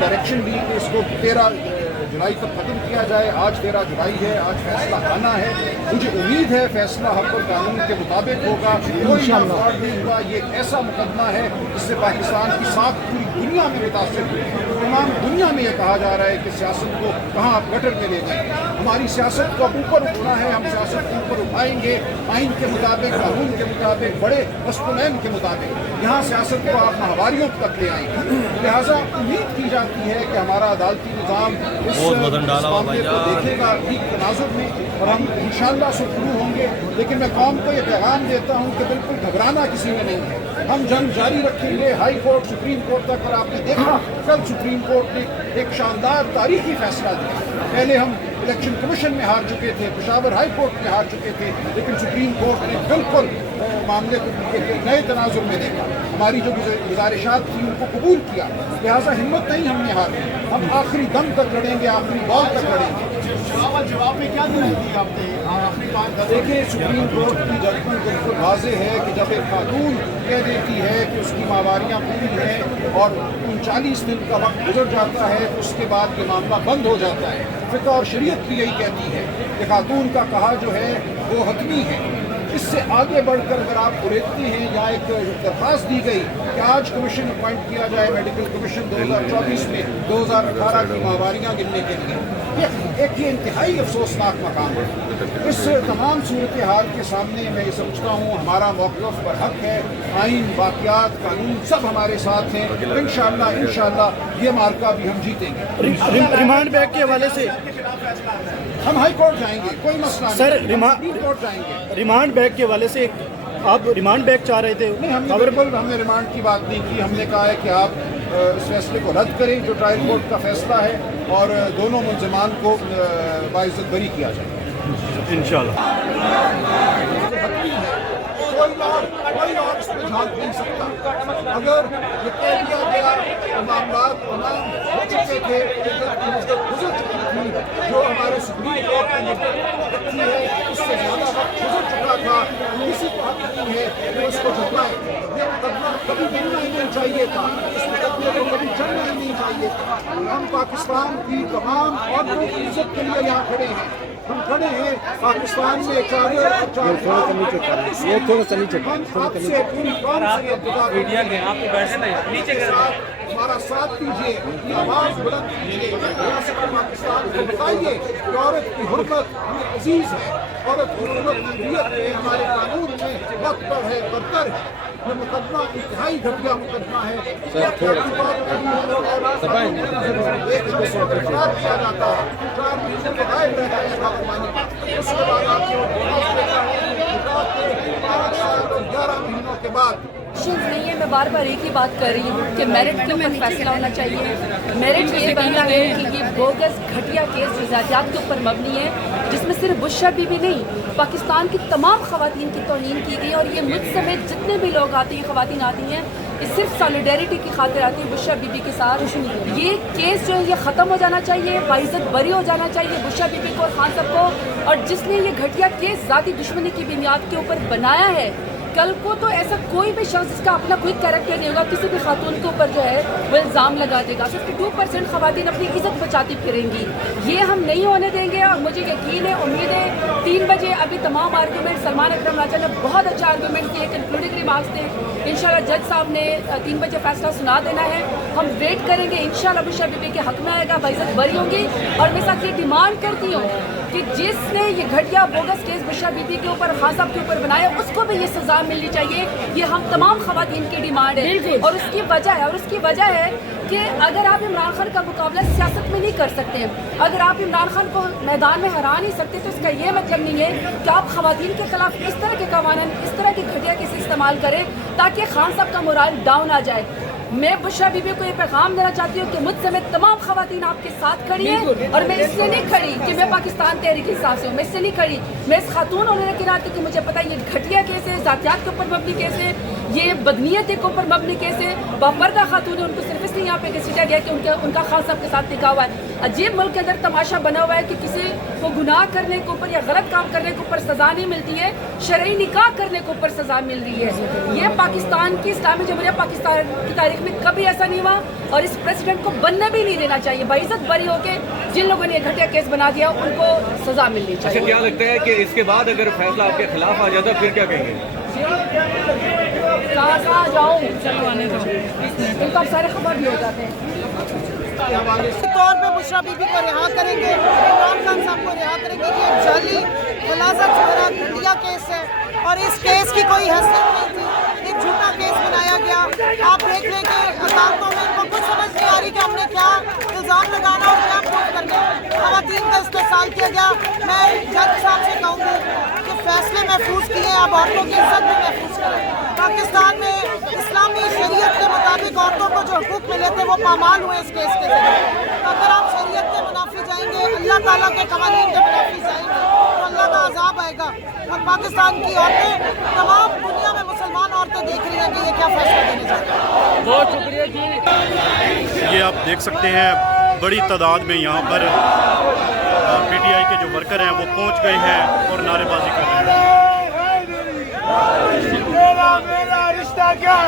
Direction دی کہ اس کو 13 جولائی تک ختم کیا جائے. آج 13 جولائی ہے, آج فیصلہ آنا ہے. مجھے امید ہے فیصلہ حق اور قانون کے مطابق ہوگا, کوئی فراڈ نہیں ہوگا. یہ ایک ایسا مقدمہ ہے جس سے پاکستان کی ساکھ پوری دنیا میں متاثر ہوئی. تمام دنیا میں یہ کہا جا رہا ہے کہ سیاست کو کہاں آپ گٹر میں لے گئے. ہماری سیاست کو اب اوپر اٹھنا ہے, ہم سیاست کو اوپر اٹھائیں گے آئین کے مطابق, قانون کے مطابق, بڑے وسطین کے مطابق. یہاں سیاست کو آپ ماہواریوں تک لے آئیں گے. لہٰذا امید کی جاتی ہے کہ ہمارا عدالتی نظام اس معاملے کو دیکھے گا ٹھیک تناظر میں, اور ہم انشاءاللہ سرخرو ہوں گے. لیکن میں قوم کو یہ پیغام دیتا ہوں کہ بالکل گھبرانا کسی میں نہیں ہے. ہم جنگ جاری رکھیں گے ہائی کورٹ, سپریم کورٹ تک. اور آپ نے دیکھا کل سپریم کورٹ نے ایک شاندار تاریخی فیصلہ دیا. پہلے ہم الیکشن کمیشن میں ہار چکے تھے, پشاور ہائی کورٹ میں ہار چکے تھے, لیکن سپریم کورٹ نے بالکل معاملے کو ایک نئے تناظر میں دیکھا. ہماری جو گزارشات تھیں ان کو قبول کیا. لہٰذا ہمت نہیں ہم نے ہاری, ہم آخری دم تک لڑیں گے, آخری بال تک لڑیں گے. جواب میں کیا دیا آپ نے آخری بات؟ دیکھیے سپریم کورٹ کی ججمنٹ بالکل واضح ہے کہ جب ایک خاتون کہہ دیتی ہے کہ اس کی ماہواریاں پوری ہیں اور 39 دن کا وقت گزر جاتا ہے تو اس کے بعد یہ معاملہ بند ہو جاتا ہے. فقہ اور شریعت بھی یہی کہتی ہے کہ خاتون کا کہا جو ہے وہ حتمی ہے. اس سے آگے بڑھ کر اگر آپ اڑیتے ہیں یا ایک درخواست دی گئی کہ آج کمیشن اپوائنٹ کیا جائے, میڈیکل کمیشن 2024 میں 2018 کی ماہواریاں گننے کے لیے, یہ انتہائی افسوسناک مقام ہے. اس تمام صورتحال کے سامنے میں یہ سمجھتا ہوں ہمارا موقف پر حق ہے. آئین, باقیات, قانون سب ہمارے ساتھ ہیں. انشاءاللہ یہ مارکا بھی ہم جیتیں گے. ریمانڈ بیک کے حوالے سے ہم ہائی کورٹ جائیں گے, کوئی مسئلہ نہیں. سر سپریم کورٹ جائیں گے. ریمانڈ بیک کے حوالے سے آپ ریمانڈ بیک چاہ رہے تھے؟ نہیں, ہم نے ریمانڈ کی بات نہیں کی. ہم نے کہا ہے کہ آپ اس فیصلے کو رد کریں جو ٹرائل کورٹ کا فیصلہ ہے, اور دونوں ملزمان کو باعزت بری کیا جائے. انشاءاللہ. کوئی اور اس میں جھانک نہیں سکتا. اگر یہ کہہ دیا گیا معاملات تمام ہو چکے تھے, گزر چکی تھی, جو ہمارے سپریم کورٹ نے مدت رکھی ہے اس سے زیادہ وقت گزر چکا تھا, کسی کو حق نہیں ہے کہ اس کو جھٹلائے. یہ مقدمہ کبھی بننا ہی نہیں چاہیے تھا, اس مقدمے کو کبھی چلنا ہی نہیں چاہیے تھا. ہم پاکستان کی تمام عورتوں کی عزت کے لیے یہاں کھڑے ہیں. ہم کھڑے ہیں پاکستان میں چادر ہم آپ سے پوری قوم سے ابتدا کے ساتھ ہمارا ساتھ دیجیے, اپنی آواز بلند کیجیے. پاکستان کو بتائیے کہ عورت کی حرمت ہمیں عزیز ہے, عورت کی حرمت حریت ہے ہمارے قانون میں وقت پر ہے, برتر ہے. یہ مقدمہ انتہائی گھٹیا مقدمہ ہے. اقرار کیا جاتا ہے, 4 مہینے کے غائب رہتا ہے پاکستانی, اس کے بعد آپ کو 11 مہینوں کے بعد نہیں ہے. میں بار بار ایک ہی بات کر رہی ہوں کہ میرٹ کے اوپر فیصلہ ہونا چاہیے. میرٹ یہ بننا ہے کہ یہ بوگس گھٹیا کیس جو ذاتیات کے اوپر مبنی ہے, جس میں صرف بشرا بی بی نہیں پاکستان کی تمام خواتین کی توہین کی گئی, اور یہ مجھ سمیت جتنے بھی لوگ آتے ہیں, خواتین آتی ہیں, یہ صرف سالیڈیرٹی کی خاطر آتی ہے بشرا بی بی کے ساتھ. یہ کیس جو ہے یہ ختم ہو جانا چاہیے, باعزت بری ہو جانا چاہیے بشرا بی بی کو اور خان صاحب کو. اور جس نے یہ گھٹیا کیس ذاتی دشمنی کی بنیاد کے اوپر بنایا ہے, کل کو تو ایسا کوئی بھی شخص جس کا اپنا کوئی کریکٹر نہیں ہوگا کسی بھی خاتون کے اوپر جو ہے وہ الزام لگا دے گا. 52% خواتین اپنی عزت بچاتی پھریں گی. یہ ہم نہیں ہونے دیں گے. اور مجھے یقین ہے, امید ہے 3 بجے ابھی تمام آرگومنٹ سلمان اکرم راجہ نے بہت اچھا آرگومنٹ کیے, کنکلوڈنگ ریمارکس تھے. انشاءاللہ جج صاحب نے 3 بجے فیصلہ سنا دینا ہے. ہم ویٹ کریں گے, انشاءاللہ بشرا بی بی کے حق میں آئے گا, باعزت بری ہوں گی. اور میں ساتھ یہ ڈیمانڈ کرتی ہوں کہ جس نے یہ گھٹیا bogus case Bushra be be کے اوپر, خان صاحب کے اوپر بنایا, اس کو بھی یہ سزا ملنی چاہیے. یہ ہم تمام خواتین کی ڈیمانڈ ہے. اور اس کی وجہ ہے کہ اگر آپ عمران خان کا مقابلہ سیاست میں نہیں کر سکتے, اگر آپ عمران خان کو میدان میں ہرا نہیں سکتے, تو اس کا یہ مطلب نہیں ہے کہ آپ خواتین کے خلاف اس طرح کے قوانین, اس طرح کی گھٹیا کیس استعمال کریں تاکہ خان صاحب کا مورال ڈاؤن آ جائے. میں بشرا بی بی کو یہ پیغام دینا چاہتی ہوں کہ مجھ سمیت تمام خواتین آپ کے ساتھ کھڑی ہیں. اور میں اس سے نہیں کھڑی کہ میں پاکستان تحریک انصاف سے ہوں, میں اس سے نہیں کھڑی. میں اس خاتون ہونے کے ناطے کہ مجھے پتہ ہے یہ گھٹیا کیس ہے, ذاتیات کے اوپر مبنی کیس ہے, یہ بدنیتی کے اوپر مبنی کیس ہے. باپردہ خاتون ہے, ان کو صرف اس لیے یہاں پہ گھسیٹا گیا کہ ان کا خان صاحب کے ساتھ نکاح ہوا ہے. عجیب ملک کے اندر تماشا بنا ہوا ہے کہ کسی کو گناہ کرنے کے اوپر یا غلط کام کرنے کے اوپر سزا نہیں ملتی ہے, شرعی نکاح کرنے کے اوپر سزا مل رہی ہے. یہ پاکستان کی اسلامی جمہوریہ پاکستان کی تاریخ میں کبھی ایسا نہیں ہوا, اور اس پریسیڈنٹ کو بننے بھی نہیں دینا چاہیے. باعزت بری ہو کے جن لوگوں نے یہ گھٹیا کیس بنا دیا ان کو سزا ملنی چاہیے. کیا لگتا ہے کہ اس کے بعد اگر فیصلہ آپ کے خلاف آ جاتا پھر کیا کہیں گے؟ کہاں جاؤں, ان کو اب سارے خبر بھی ہو جاتے ہیں. طور پہ بشرا بی بی کو رہا کریں گے, عمران خان صاحب کو رہا کریں گے. یہ جعلی غلاظت بھرا گھٹیا کیس ہے اور اس کیس کی کوئی حیثیت نہیں تھی. ایک جھوٹا کیس بنایا گیا. آپ دیکھ لیں کہ عدالتوں میں ان کو کچھ سمجھ نہیں آ رہی کہ ہم نے کیا الزام لگانا اور کیا پروف کرنا. خواتین کا استحصال کیا گیا. میں جج صاحب سے کہوں گی کہ فیصلے محفوظ کیے, آپ عورتوں کی عزت بھی محفوظ کریں. پاکستان میں اسلامی شریعت کے مطابق عورتوں کو جو حقوق ملے تھے وہ پامال ہوئے اس کیس کے ذریعے. اگر آپ شریعت کے منافی جائیں گے, اللہ تعالیٰ کے قوانین کے منافی جائیں گے تو اللہ کا عذاب آئے گا. اور پاکستان کی عورتیں, تمام دنیا میں مسلمان عورتیں دیکھ رہی ہیں کہ یہ کیا فیصلہ دینے جا رہے ہیں. بہت شکریہ جی. یہ آپ دیکھ سکتے ہیں بڑی تعداد میں یہاں پر پی ٹی آئی کے جو ورکر ہیں وہ پہنچ گئے ہیں اور نعرے بازی کر رہے ہیں. تیرا میرا رشتہ کیا,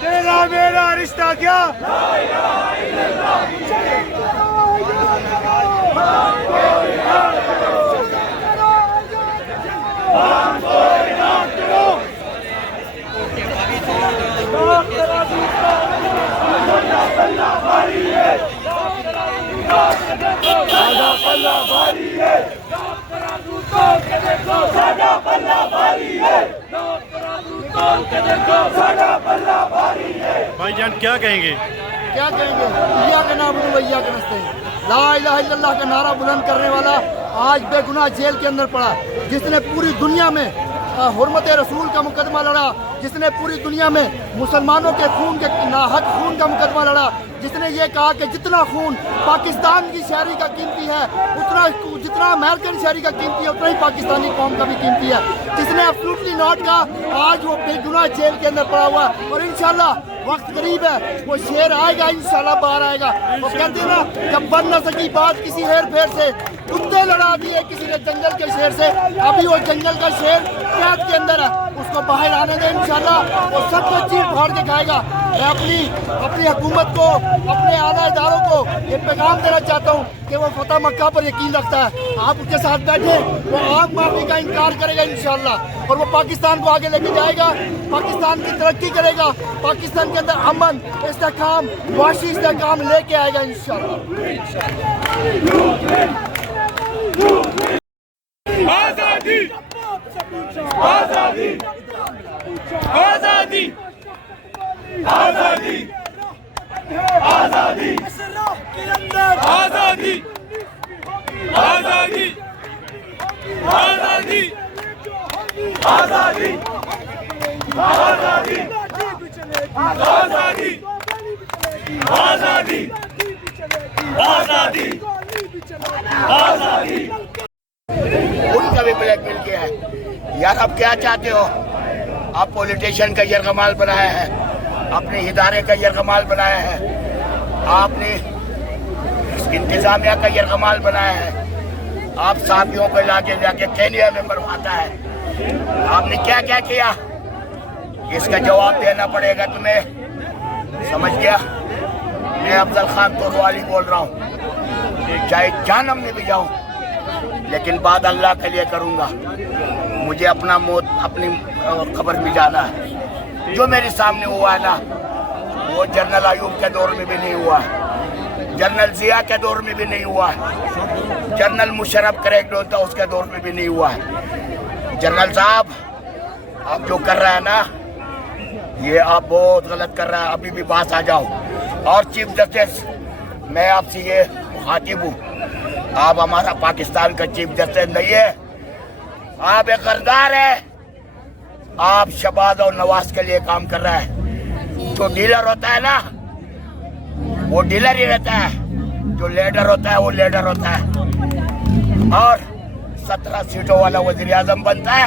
تیرا میرا رشتہ کیا. بھائی جان کیا کہیں گے؟ کیا کہیں گے؟ ایاک نعبد و ایاک نستعین, لا الہ الا اللہ کا نعرہ بلند کرنے والا آج بے گناہ جیل کے اندر پڑا, جس نے پوری دنیا میں حرمت رسول کا مقدمہ لڑا, جس نے پوری دنیا میں مسلمانوں کے خون کے ناحق خون کا مقدمہ لڑا, جس نے یہ کہا کہ جتنا خون پاکستان کی شہری کا قیمتی ہے اتنا, جتنا امریکن شہری کا قیمتی ہے اتنا ہی پاکستانی قوم کا بھی قیمتی ہے, جس نے ایبسلیوٹلی ناٹ کہا, آج وہ بے گناہ جیل کے اندر پڑا ہوا ہے. اور انشاءاللہ وقت قریب ہے, وہ شیر آئے گا, انشاءاللہ باہر آئے گا. وہ کہتے ہیں نا جب بن نہ سکی بات کسی ہیر پھیر سے, کتے لڑا دیے کسی نے جنگل کے شیر سے, ابھی وہ جنگل کا شیر قید کے اندر ہے, اس کو باہر آنے دیں. انشاءاللہ وہ سب کو چیٹ پھاڑ کے کھائے گا. میں اپنی حکومت کو, اپنے اعلیٰ اداروں کو یہ پیغام دینا چاہتا ہوں کہ وہ فتح مکہ پر یقین رکھتا ہے. آپ اس کے ساتھ بیٹھے, وہ آگ معافی کا انکار کرے گا انشاءاللہ, اور وہ پاکستان کو آگے لے کے جائے گا, پاکستان کی ترقی کرے گا, پاکستان کے اندر امن, استحکام, معاشی استحکام لے کے آئے گا انشاءاللہ. آزادی, آزادی, آزادی, آزادی, آزادی, آزادی, آزادی, آزادی, آزادی, آزادی, آزادی, آزادی, آزادی, آزادی. ان کا بھی بلیک میل کیا ہے. یار آپ کیا چاہتے ہو؟ آپ پولیٹیشین کا یرغمال بنایا ہے, اپنے ادارے کا یرغمال بنایا ہے, آپ نے انتظامیہ کا یرغمال بنایا ہے, آپ صحافیوں کو لا کے کینیا میں مرواتا ہے. آپ نے کیا کیا کیا؟ اس کا جواب دینا پڑے گا تمہیں, سمجھ گیا؟ میں افضل خان توروالی بول رہا ہوں, چاہے جہنم میں بھی جاؤں لیکن بات اللہ کے لیے کروں گا. مجھے اپنا موت اپنی قبر میں جانا ہے. جو میرے سامنے ہوا ہے نا, وہ جنرل ایوب کے دور میں بھی نہیں ہوا ہے, جنرل ضیاء کے دور میں بھی نہیں ہوا ہے, جنرل مشرف کریک ڈونتا اس کے دور میں بھی نہیں ہوا ہے. جنرل صاحب آپ جو کر رہے ہیں نا, یہ آپ بہت غلط کر رہے ہیں. ابھی بھی پاس آ جاؤ. اور چیف جسٹس, میں آپ سے یہ مخاطب ہوں, آپ ہمارا پاکستان کا چیف جسٹس نہیں ہے, آپ ایک غدار ہے. آپ شہباز اور نواز کے لیے کام کر رہا ہے. جو ڈیلر ہوتا ہے نا وہ ڈیلر ہی رہتا ہے, جو لیڈر ہوتا ہے وہ لیڈر ہوتا ہے. اور 17 سیٹوں والا وزیر اعظم بنتا ہے